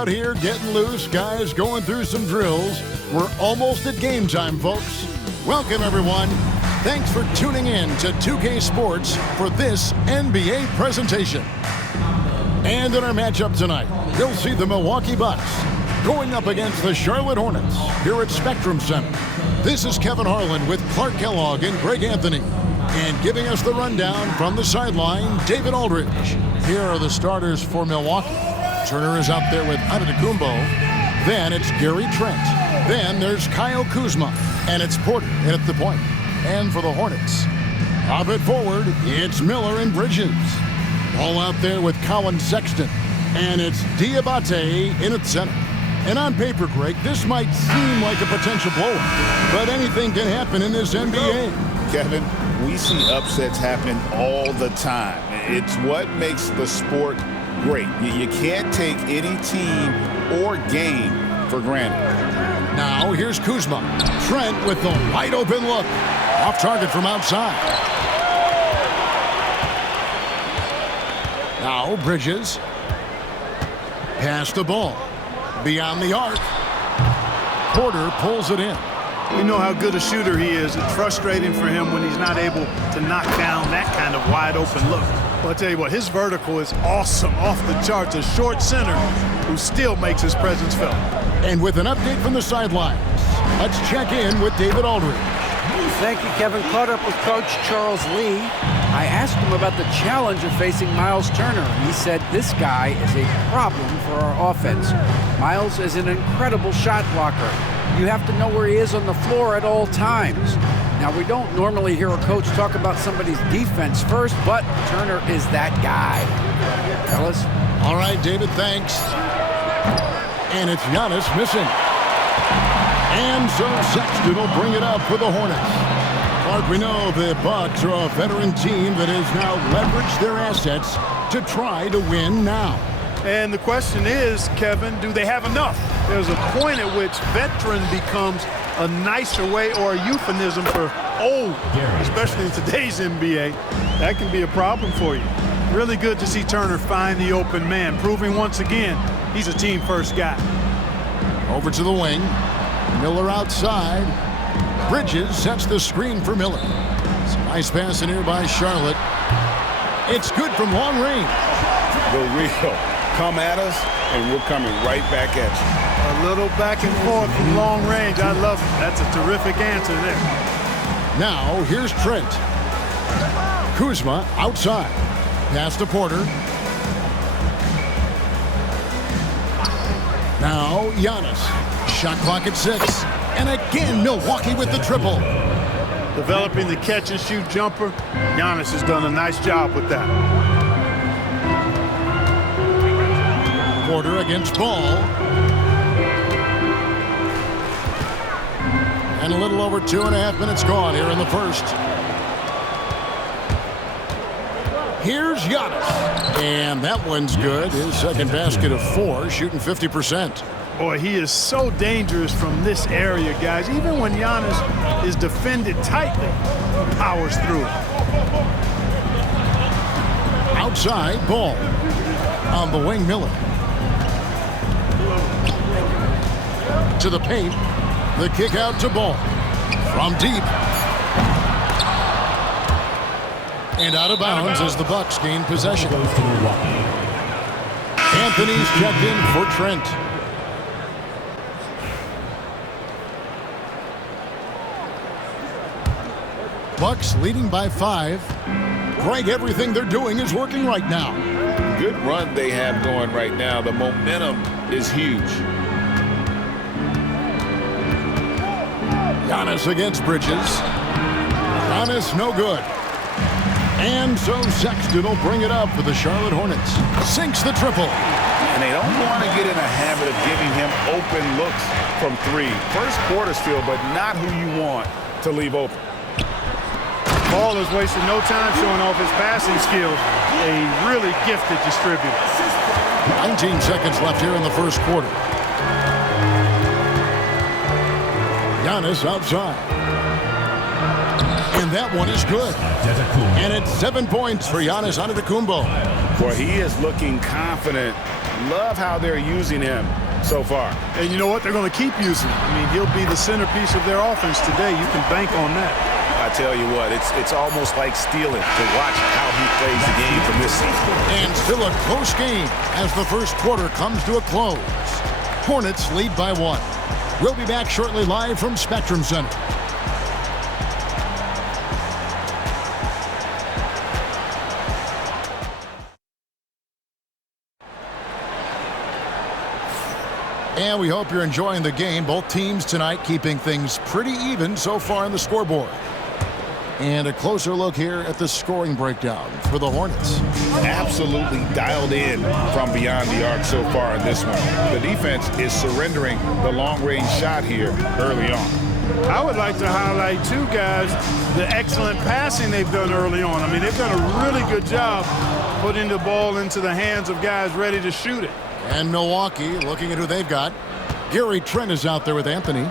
out here getting loose, guys going through some drills. We're almost at game time, folks. Welcome, everyone. Thanks for tuning in to 2K Sports for this NBA presentation. And in our matchup tonight, you'll see the Milwaukee Bucks going up against the Charlotte Hornets here at Spectrum Center. This is Kevin Harlan with Clark Kellogg and Greg Anthony. And giving us the rundown from the sideline, David Aldridge. Here are the starters for Milwaukee. Turner is out there with Antetokounmpo. Then it's Gary Trent. Then there's Kyle Kuzma. And it's Porter at the point. And for the Hornets, up at forward, it's Miller and Bridges. All out there with Colin Sexton. And it's Diabate in at center. And on paper, Greg, this might seem like a potential blowout, but anything can happen in this NBA. Kevin, we see upsets happen all the time. It's what makes the sport great. You can't take any team or game for granted. Now here's Kuzma. Trent with the wide open look. Off target from outside. Now Bridges. Pass the ball. Beyond the arc. Porter pulls it in. We know how good a shooter he is. It's frustrating for him when he's not able to knock down that kind of wide open look. Well, I'll tell you what, his vertical is awesome, off the charts. A short center who still makes his presence felt. And with an update from the sidelines, let's check in with David Aldridge. Thank you, Kevin. Caught up with Coach Charles Lee. I asked him about the challenge of facing Miles Turner. He said this guy is a problem for our offense. Miles is an incredible shot blocker. You have to know where he is on the floor at all times. Now, we don't normally hear a coach talk about somebody's defense first, but Turner is that guy. Fellas? All right, David, thanks. And it's Giannis missing. And so Sexton will bring it up for the Hornets. Clark, we know the Bucks are a veteran team that has now leveraged their assets to try to win now. And the question is, Kevin, do they have enough? There's a point at which veteran becomes a nicer way or a euphemism for old, especially in today's NBA. That can be a problem for you. Really good to see Turner find the open man, proving once again he's a team-first guy. Over to the wing. Miller outside. Bridges sets the screen for Miller. Some nice pass in here by Charlotte. It's good from long range. The real. Come at us, and we're coming right back at you. A little back and forth from long range. I love it. That's a terrific answer there. Now, here's Trent. Kuzma outside. Pass to Porter. Now, Giannis. Shot clock at 6. And again, Milwaukee with the triple. Developing the catch-and-shoot jumper. Giannis has done a nice job with that. Porter against Ball. And a little over 2.5 minutes gone here in the first. Here's Giannis. And that one's good. His second basket of 4, shooting 50%. Boy, he is so dangerous from this area, guys. Even when Giannis is defended tightly, he powers through it. Outside, Ball. On the wing, Miller. To the paint. The kick out to Ball. From deep. And out of bounds as the Bucks gain possession. Anthony's checked in for Trent. Bucks leading by 5. Greg, everything they're doing is working right now. Good run they have going right now. The momentum is huge. Giannis against Bridges. Giannis no good. And so Sexton will bring it up for the Charlotte Hornets. Sinks the triple. And they don't want to get in a habit of giving him open looks from 3. First quarter still, but not who you want to leave open. Ball has wasted no time showing off his passing skills. A really gifted distributor. 19 seconds left here in the first quarter. Giannis outside. And that one is good. And it's 7 points for Giannis Antetokounmpo. Boy, he is looking confident Love how they're using him so far. And you know what? They're going to keep using him. I mean, he'll be the centerpiece of their offense today. You can bank on that. I tell you what, it's almost like stealing to watch how he plays the game from this season. And still a close game as the first quarter comes to a close. Hornets lead by 1. We'll be back shortly live from Spectrum Center. And we hope you're enjoying the game. Both teams tonight keeping things pretty even so far on the scoreboard. And a closer look here at the scoring breakdown for the Hornets. Absolutely dialed in from beyond the arc so far in this one. The defense is surrendering the long-range shot here early on. I would like to highlight, too, guys, the excellent passing they've done early on. I mean, they've done a really good job putting the ball into the hands of guys ready to shoot it. And Milwaukee, looking at who they've got. Gary Trent is out there with Anthony.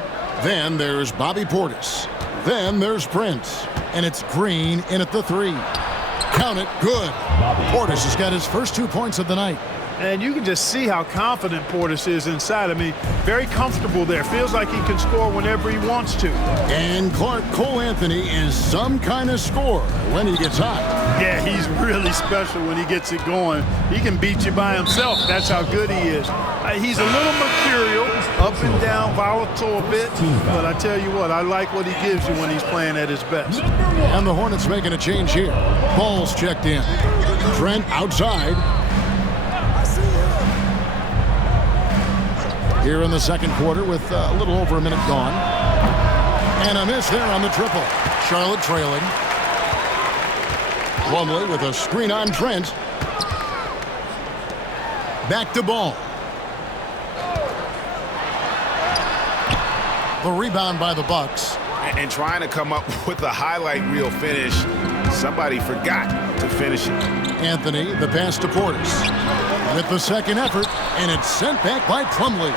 Then there's Bobby Portis. Then there's Prince. And it's Green in at the 3. Count it, good. Portis has got his first 2 points of the night. And you can just see how confident Portis is inside. I mean, very comfortable there. Feels like he can score whenever he wants to. And Clark Cole Anthony is some kind of scorer when he gets hot. Yeah, he's really special when he gets it going. He can beat you by himself. That's how good he is. He's a little mercurial, up and down, volatile a bit. But I tell you what, I like what he gives you when he's playing at his best. And the Hornets making a change here. Ball's checked in. Trent outside. Here in the second quarter with a little over a minute gone. And a miss there on the triple. Charlotte trailing. Plumlee with a screen on Trent. Back to Ball. The rebound by the Bucks. And trying to come up with a highlight reel finish, somebody forgot to finish it. Anthony, the pass to Portis. With the second effort, and it's sent back by Plumlee.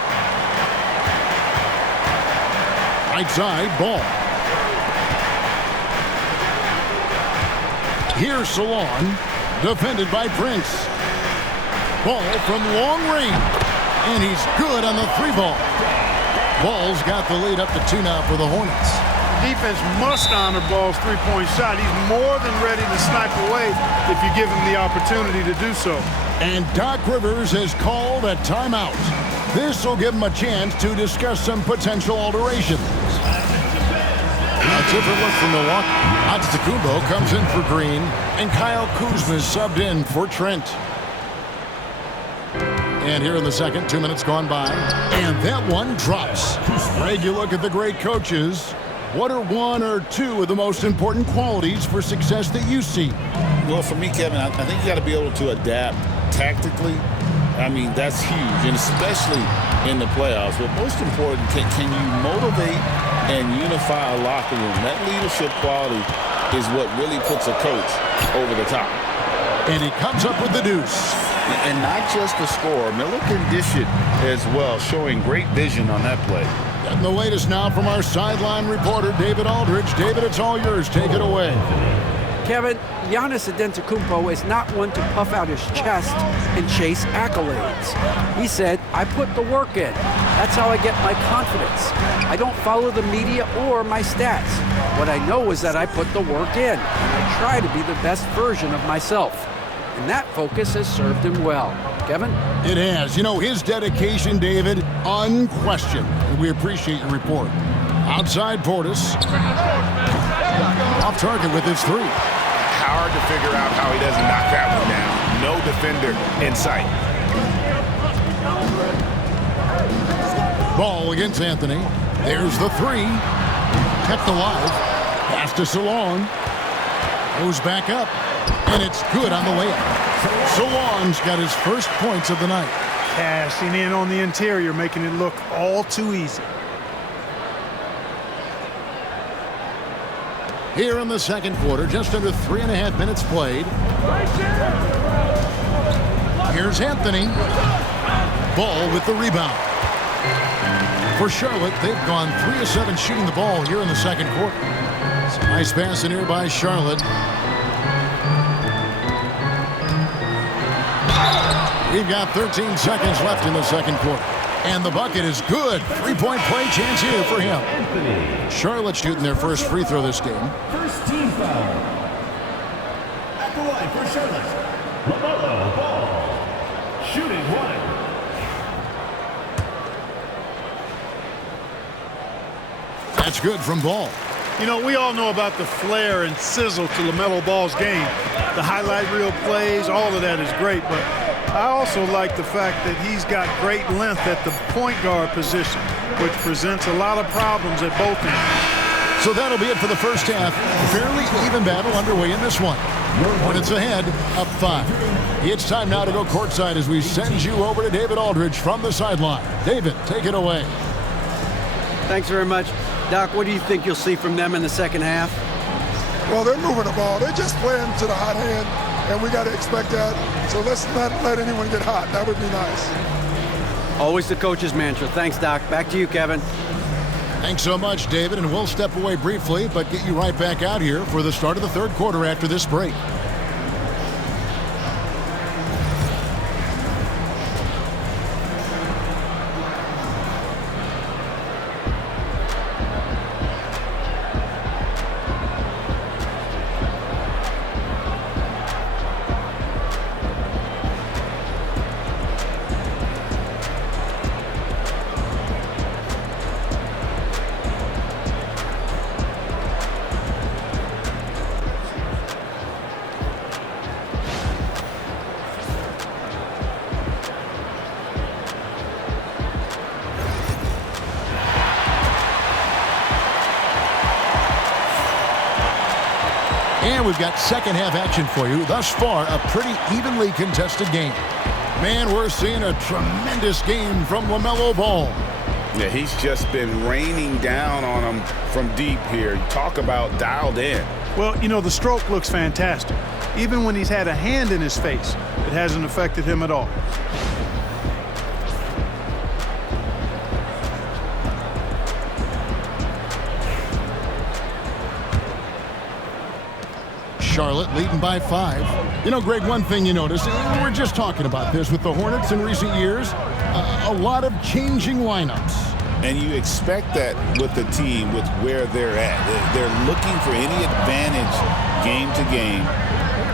Right side, Ball. Here's Salon, defended by Prince. Ball from long range, and he's good on the 3-ball. Ball's got the lead up to 2 now for the Hornets. Defense must honor Ball's 3-point shot. He's more than ready to snipe away if you give him the opportunity to do so. And Doc Rivers has called a timeout. This will give him a chance to discuss some potential alterations. A different look from Milwaukee. Antetokounmpo comes in for Green, and Kyle Kuzma is subbed in for Trent. And here in the second, 2 minutes gone by, and that one drops. Greg, you look at the great coaches. What are 1 or 2 of the most important qualities for success that you see? Well, for me, Kevin, I think you got to be able to adapt tactically. I mean, that's huge, and especially in the playoffs. But most important, can you motivate and unify a locker room? That leadership quality is what really puts a coach over the top. And he comes up with the deuce. And not just the score. Miller can dish it as well, showing great vision on that play. And the latest now from our sideline reporter, David Aldridge. David, it's all yours. Take it away. Kevin, Giannis Antetokounmpo is not one to puff out his chest and chase accolades. He said, I put the work in. That's how I get my confidence. I don't follow the media or my stats. What I know is that I put the work in, and I try to be the best version of myself. And that focus has served him well. Kevin? It has. You know, his dedication, David, unquestioned. We appreciate your report. Outside Portis. Off target with his 3. Hard to figure out how he doesn't knock that one down. No defender in sight. Ball against Anthony. There's the 3. Kept alive. Pass to Salon. Goes back up. And it's good on the way up. Salon's got his first points of the night. Cashing in on the interior, making it look all too easy. Here in the second quarter, just under 3.5 minutes played. Here's Anthony. Ball with the rebound. For Charlotte, they've gone 3 of 7 shooting the ball here in the second quarter. Some nice pass in here by Charlotte. We've got 13 seconds left in the second quarter. And the bucket is good. Three-point play chance here for him. Charlotte shooting their first free throw this game. First team foul. At the line for Charlotte, LaMelo Ball. Shooting one. That's good from Ball. You know, we all know about the flair and sizzle to LaMelo Ball's game. The highlight reel plays, all of that is great, but I also like the fact that he's got great length at the point guard position, which presents a lot of problems at both ends. So that'll be it for the first half. Fairly even battle underway in this one. Hornets ahead, up 5. It's time now to go courtside as we send you over to David Aldridge from the sideline. David, take it away. Thanks very much. Doc, what do you think you'll see from them in the second half? Well, they're moving the ball. They're just playing to the hot hand, and we got to expect that. So let's not let anyone get hot. That would be nice. Always the coach's mantra. Thanks, Doc. Back to you, Kevin. Thanks so much, David, and we'll step away briefly, but get you right back out here for the start of the third quarter after this break. And we've got second half action for you. Thus far, a pretty evenly contested game. Man, we're seeing a tremendous game from LaMelo Ball. Yeah, he's just been raining down on him from deep here. Talk about dialed in. Well, you know, the stroke looks fantastic. Even when he's had a hand in his face, it hasn't affected him at all. Charlotte leading by 5. You know, Greg, one thing you notice, we're just talking about this with the Hornets in recent years, a lot of changing lineups. And you expect that with the team, with where they're at. They're looking for any advantage game to game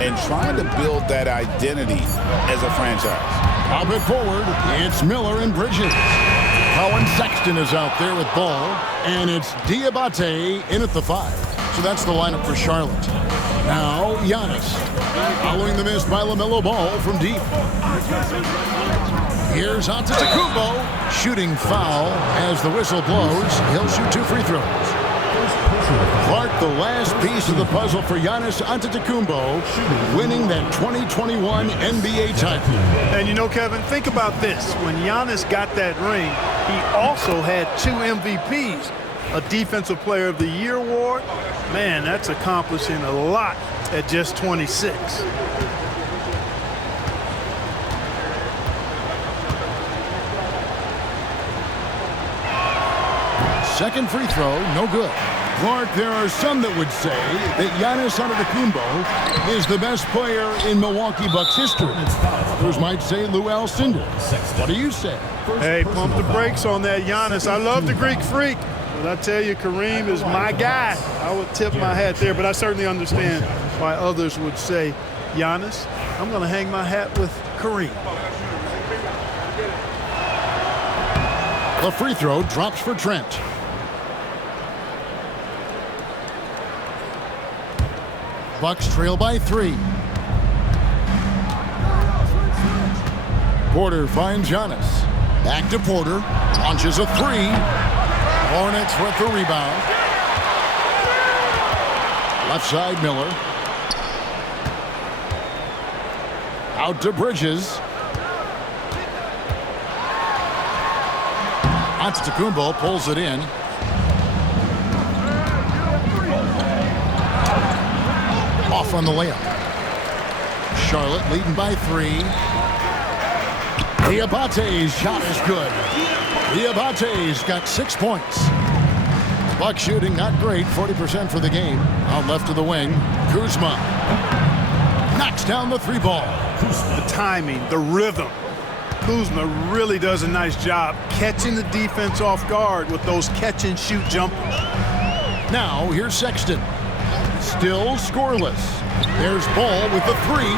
and trying to build that identity as a franchise. Pop it forward. It's Miller and Bridges. Colin Sexton is out there with Ball, and it's Diabate in at the 5. So that's the lineup for Charlotte. Now, Giannis, following the miss by LaMelo Ball from deep. Here's Antetokounmpo, shooting foul as the whistle blows. He'll shoot 2 free throws. Clark, the last piece of the puzzle for Giannis Antetokounmpo, winning that 2021 NBA title. And you know, Kevin, think about this. When Giannis got that ring, he also had 2 MVPs. A Defensive Player of the Year award. Man, that's accomplishing a lot at just 26. Second free throw, no good. Clark, there are some that would say that Giannis Antetokounmpo is the best player in Milwaukee Bucks history. Others might say Lou Alcindor. What do you say? Hey, pump the brakes on that, Giannis. I love the Greek Freak. But I tell you, Kareem is my guy. I would tip my hat there, but I certainly understand why others would say, Giannis, I'm going to hang my hat with Kareem. The free throw drops for Trent. Bucks trail by 3. Porter finds Giannis. Back to Porter. Launches a 3. Hornets with the rebound. Left side, Miller. Out to Bridges. Antetokounmpo pulls it in. Off on the layup. Charlotte leading by 3. Diabate's shot is good. Diabate's got 6 points. Buck shooting not great, 40% for the game. Out left of the wing, Kuzma knocks down the 3 ball. The timing, the rhythm, Kuzma really does a nice job catching the defense off guard with those catch-and-shoot jumpers. Now, here's Sexton. Still scoreless. There's Ball with the three.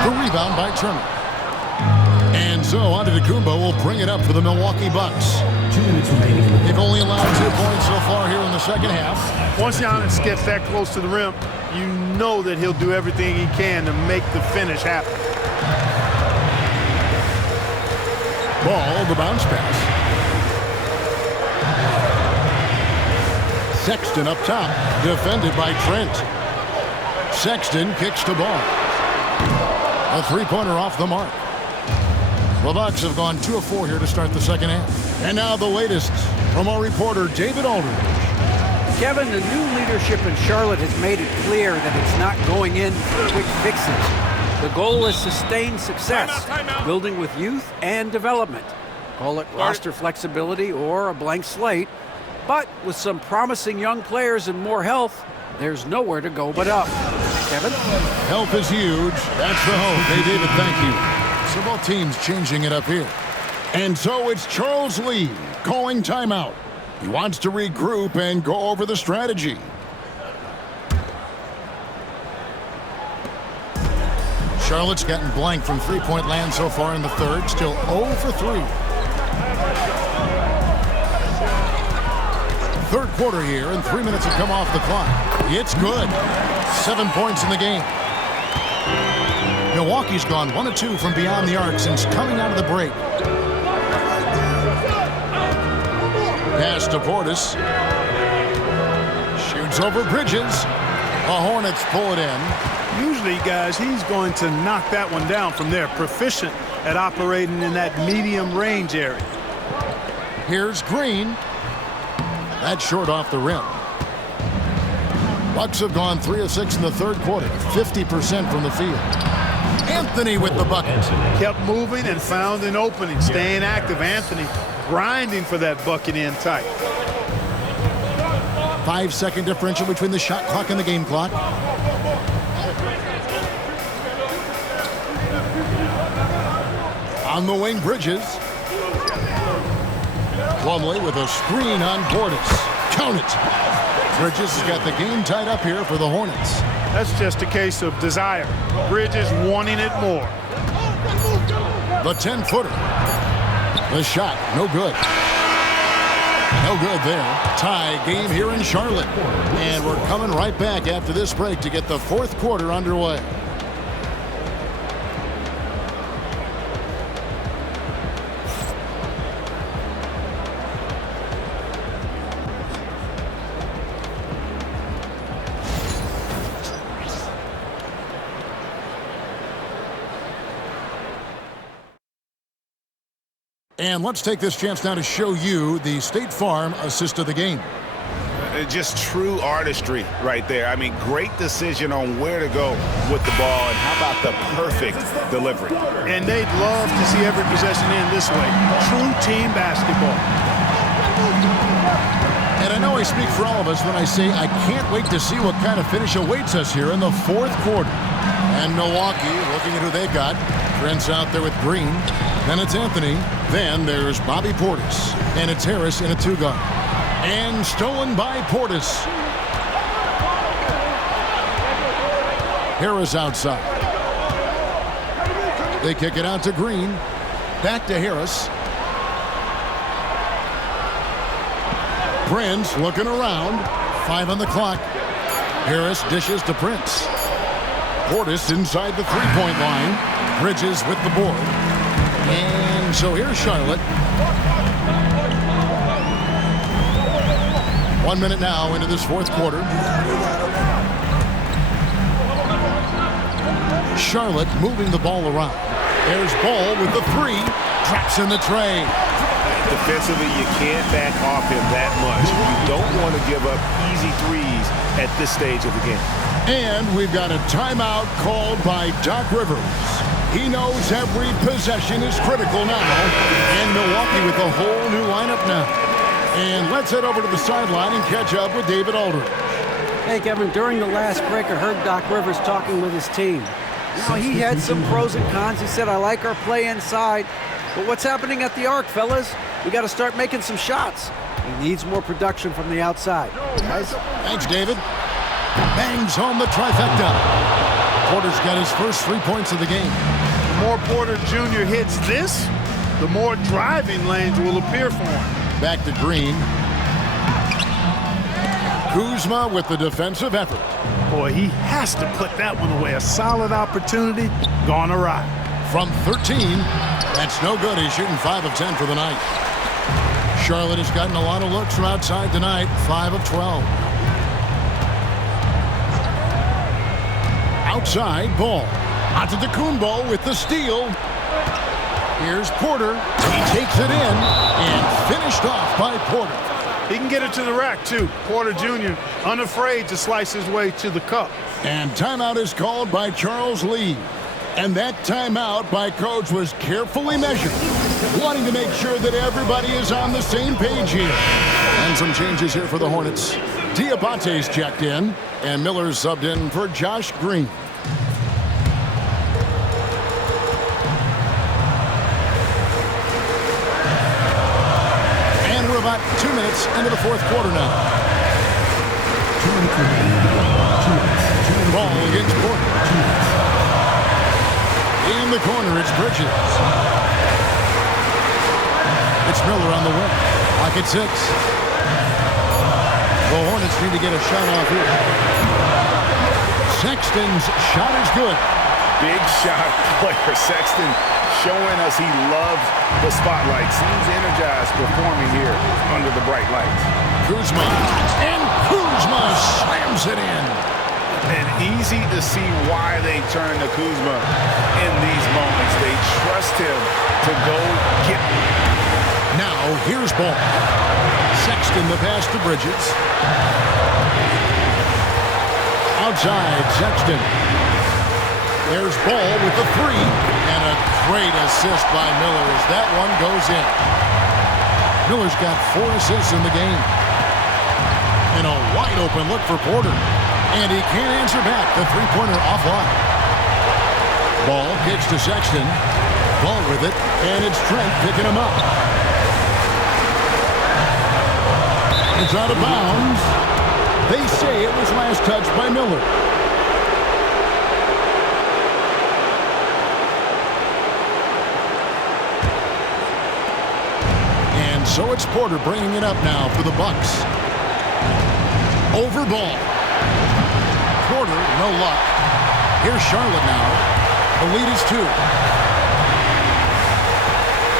The rebound by Turner. And so Antetokounmpo will bring it up for the Milwaukee Bucks. 2 minutes remaining. They've only allowed 2 points so far here in the second half. Once Giannis gets that close to the rim, you know that he'll do everything he can to make the finish happen. Ball, the bounce pass. Sexton up top, defended by Trent. Sexton kicks the ball. A three-pointer off the mark. The Bucks have gone 2 of 4 here to start the second half. And now the latest from our reporter, David Aldridge. Kevin, the new leadership in Charlotte has made it clear that it's not going in for quick fixes. The goal is sustained success, building with youth and development. Call it roster flexibility or a blank slate. But with some promising young players and more health, there's nowhere to go but up. Kevin? Health is huge. That's the hope. Hey, David, thank you. So both teams changing it up here. And so it's Charles Lee calling timeout. He wants to regroup and go over the strategy. Charlotte's gotten blank from three-point land so far in the third. Still 0 for 3. Third quarter here, and 3 minutes have come off the clock. It's good. 7 points in the game. Milwaukee's gone 1 of 2 from beyond the arc since coming out of the break. Pass to Portis. Shoots over Bridges. The Hornets pull it in. Usually, guys, he's going to knock that one down from there. Proficient at operating in that medium range area. Here's Green. That's short off the rim. Bucks have gone 3 of 6 in the third quarter. 50% from the field. Anthony with the bucket. Kept moving and found an opening. Staying active. Anthony grinding for that bucket in tight. 5-second differential between the shot clock and the game clock. On the wing, Bridges. Plumlee with a screen on Portis. Count it. Bridges has got the game tied up here for the Hornets. That's just a case of desire. Bridges wanting it more. The 10-footer. The shot, no good. No good there. Tie game here in Charlotte. And we're coming right back after this break to get the fourth quarter underway. And let's take this chance now to show you the State Farm assist of the game. Just true artistry right there. I mean, great decision on where to go with the ball, and how about the perfect delivery. And they'd love to see every possession end this way. True team basketball. And I know I speak for all of us when I say I can't wait to see what kind of finish awaits us here in the fourth quarter. And Milwaukee, looking at who they've got. Trent's out there with Green. Then it's Anthony. Then there's Bobby Portis. And it's Harris in a two-guard. And stolen by Portis. Harris outside. They kick it out to Green. Back to Harris. Prince looking around. 5 on the clock. Harris dishes to Prince. Portis inside the three-point line. Bridges with the board. And so here's Charlotte. 1 minute now into this fourth quarter. Charlotte moving the ball around. There's Ball with the three. Traps in the tray. Defensively, you can't back off him that much. You don't want to give up easy threes at this stage of the game. And we've got a timeout called by Doc Rivers. He knows every possession is critical now. And Milwaukee with a whole new lineup now. And let's head over to the sideline and catch up with David Aldridge. Hey, Kevin, during the last break, I heard Doc Rivers talking with his team. You know, he had some pros and cons. He said, I like our play inside, But what's happening at the arc, fellas? We got to start making some shots. He needs more production from the outside. Thanks, David. Bangs home the trifecta. Porter's got his first 3 points of the game. The more Porter Jr. hits this, the more driving lanes will appear for him. Back to Green. Kuzma with the defensive effort. Boy, he has to put that one away. A solid opportunity gone awry. From 13, that's no good. He's shooting 5 of 10 for the night. Charlotte has gotten a lot of looks from outside tonight, 5 of 12. Outside, Ball. Antetokounmpo with the steal. Here's Porter. He takes it in and finished off by Porter. He can get it to the rack, too. Porter Jr. unafraid to slice his way to the cup. And timeout is called by Charles Lee. And that timeout by Coach was carefully measured, wanting to make sure that everybody is on the same page here. And some changes here for the Hornets. Diabate's checked in, and Miller's subbed in for Josh Green. And we're about 2 minutes into the fourth quarter now. Ball against Porter. In the corner, it's Bridges. It's Miller on the wing. Lock at 6. The Hornets need to get a shot off here. Sexton's shot is good. Big shot player. Sexton showing us he loves the spotlight. Seems energized performing here under the bright lights. Kuzma. And Kuzma slams it in. And easy to see why they turn to Kuzma in these moments. They trust him to go get. Now, here's Ball. Sexton the pass to Bridges. Outside, Sexton. There's Ball with the 3. And a great assist by Miller as that one goes in. Miller's got 4 assists in the game. And a wide open look for Porter. And he can't answer back. The three-pointer offline. Ball kicks to Sexton. Ball with it. And it's Trent picking him up. It's out of bounds. They say it was last touched by Miller. And so it's Porter bringing it up now for the Bucks. Over Ball. Porter, no luck. Here's Charlotte now. The lead is 2.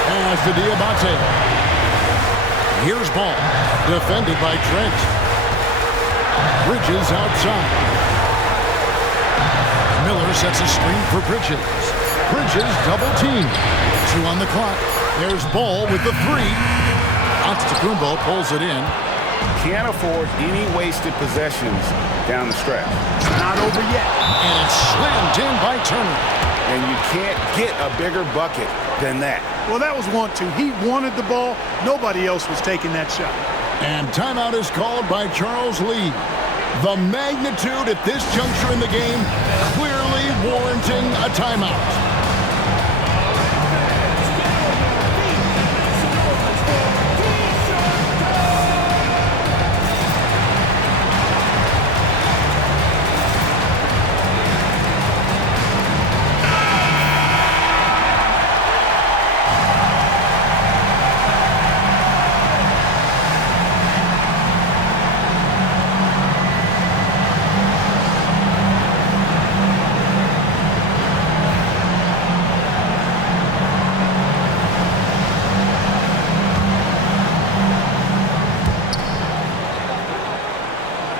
Pass to Diabate. Here's Ball. Defended by Trent. Bridges outside. Miller sets a screen for Bridges. Bridges double team. 2 on the clock. There's Ball with the 3. Antetokounmpo pulls it in. Can't afford any wasted possessions down the stretch. It's not over yet. And it's slammed in by Turner. And you can't get a bigger bucket than that. Well, that was 1-2. He wanted the ball. Nobody else was taking that shot. And timeout is called by Charles Lee. The magnitude at this juncture in the game clearly warranting a timeout.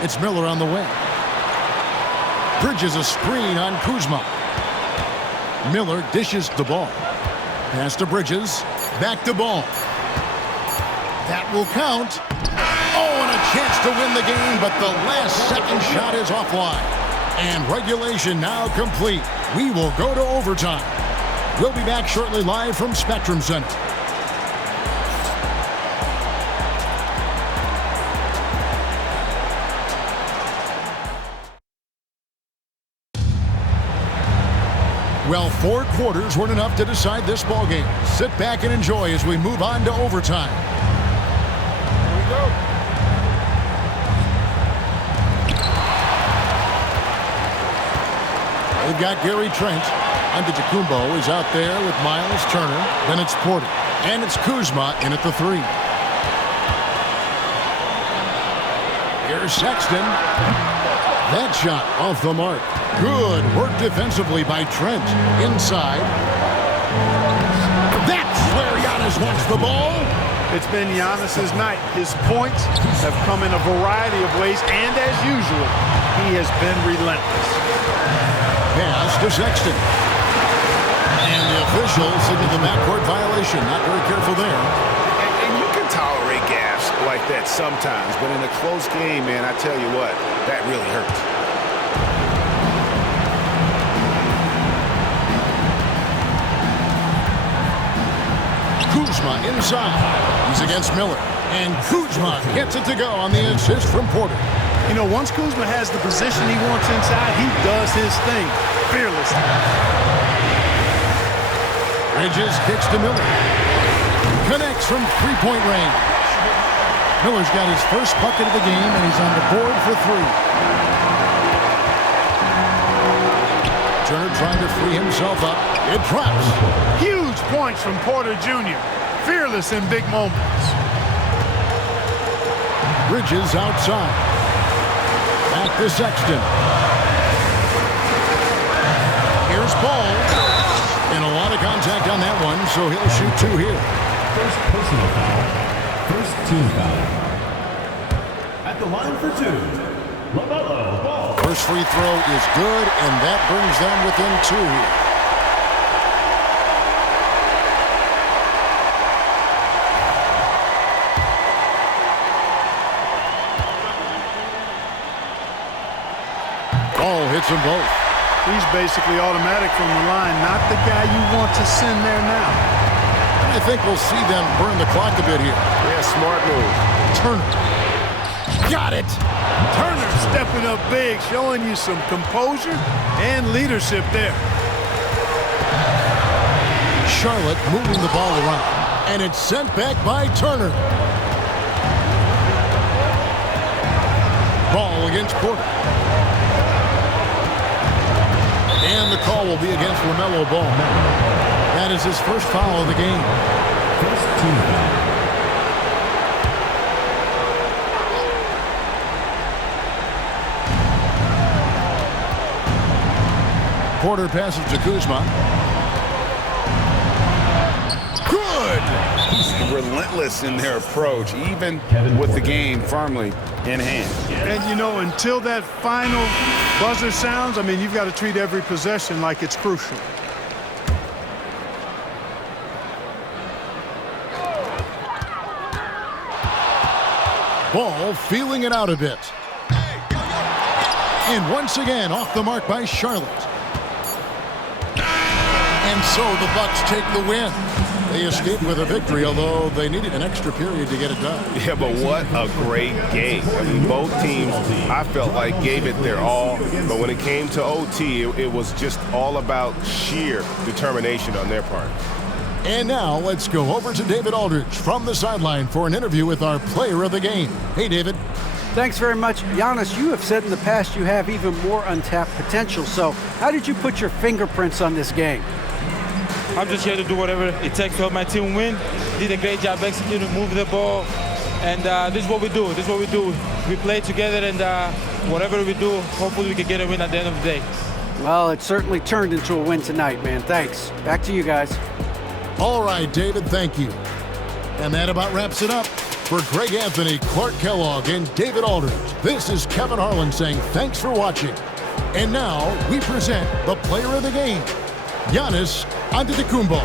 It's Miller on the wing. Bridges a screen on Kuzma. Miller dishes the ball. Pass to Bridges. Back to Ball. That will count. Oh, and a chance to win the game, but the last second shot is offline. And regulation now complete. We will go to overtime. We'll be back shortly live from Spectrum Center. Well, 4 quarters weren't enough to decide this ball game. Sit back and enjoy as we move on to overtime. Here we go. They've got Gary Trent. Antetokounmpo is out there with Miles Turner. Then it's Porter. And it's Kuzma in at the 3. Here's Sexton. That shot off the mark. Good work defensively by Trent. Inside. That's where Giannis wants the ball. It's been Giannis's night. His points have come in a variety of ways, and as usual, he has been relentless. Pass to Sexton. And the official signaled the backcourt violation. Not very careful there. And you can tolerate gas like that sometimes, but in a close game, man, I tell you what, that really hurts. Kuzma inside. He's against Miller. And Kuzma gets it to go on the assist from Porter. You know, once Kuzma has the position he wants inside, he does his thing fearlessly. Bridges kicks to Miller. Connects from three-point range. Miller's got his first bucket of the game, and he's on the board for 3. Turner trying to free himself up. It drops. Huge points from Porter Jr. Fearless in big moments. Bridges outside. Back to Sexton. Here's Ball. And a lot of contact on that one, so he'll shoot 2 here. First personal foul. First team foul. At the line for 2, LaMelo Ball. First free throw is good, and that brings them within 2 here. Ball hits them both. He's basically automatic from the line, not the guy you want to send there now. I think we'll see them burn the clock a bit here. Yeah, smart move. Turner. Got it. Turner stepping up big, showing you some composure and leadership there. Charlotte moving the ball around. And it's sent back by Turner. Ball against Porter. And the call will be against LaMelo Ball. That is his first foul of the game. First team foul. Porter passes to Kuzma. Good! Relentless in their approach, even with the game firmly in hand. And, you know, until that final buzzer sounds, I mean, you've got to treat every possession like it's crucial. Ball feeling it out a bit. And once again, off the mark by Charlotte. And so the Bucks take the win. They escaped with a victory, although they needed an extra period to get it done. Yeah, but what a great game. I mean, both teams, I felt like, gave it their all. But when it came to OT, it was just all about sheer determination on their part. And now let's go over to David Aldridge from the sideline for an interview with our player of the game. Hey, David. Thanks very much. Giannis, you have said in the past you have even more untapped potential. So how did you put your fingerprints on this game? I'm just here to do whatever it takes to help my team win. Did a great job executing, moving the ball. And this is what we do. This is what we do. We play together, and whatever we do, hopefully we can get a win at the end of the day. Well, it certainly turned into a win tonight, man. Thanks. Back to you guys. All right, David, thank you. And that about wraps it up. For Greg Anthony, Clark Kellogg, and David Aldridge, this is Kevin Harlan saying thanks for watching. And now we present the player of the game, Giannis Antetokounmpo.